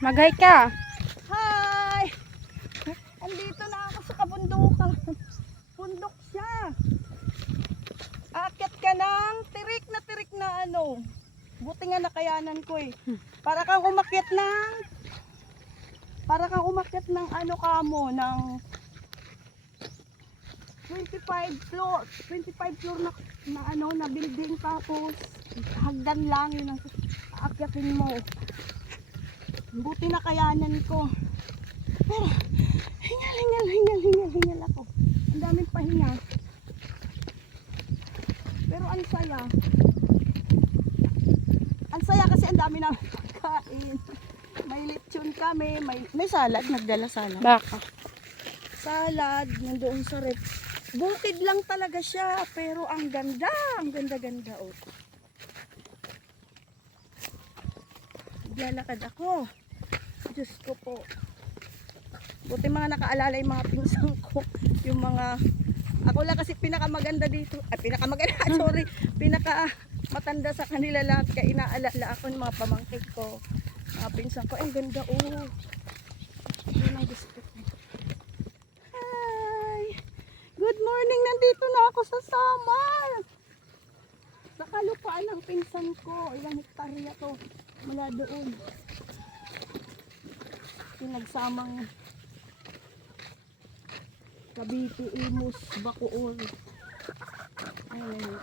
Mag-hi ka. Hi! Andito na ako sa kabundukan. Bundok siya. Aakyat ka ng tirik na ano. Buti nga nakayanan ko eh. Para kang umakyat ng ano kamo, ng 25 floor na ano, na building, tapos hagdan lang yun ang aakyatin mo. Buti nakayanan ko. Pero hingal ako. Ang daming pahinga. Pero ang saya. Ang saya kasi ang dami na pagkain. May lechon kami, may salad, nagdala salad. Baka. Salad, nandoon sa rep. Bukid lang talaga siya, pero ang ganda oh. Lalakad ako. Diyos ko po. Buti mga nakaalala yung mga pinsan ko. Yung mga, ako lang kasi pinakamaganda dito. Sorry. Pinakamatanda sa kanila lahat. Kaya inaalala ako ng mga pamangkin ko. Mga pinsan ko. Ang ganda oh. Yun ang gusto ko. Hi! Good morning! Nandito na ako sa Samar! Sa kalupaan ng pinsan ko. Ilang hektarya to. Mula doon. Pinagsamang Cavite, Imus, Bacoor. Ayun,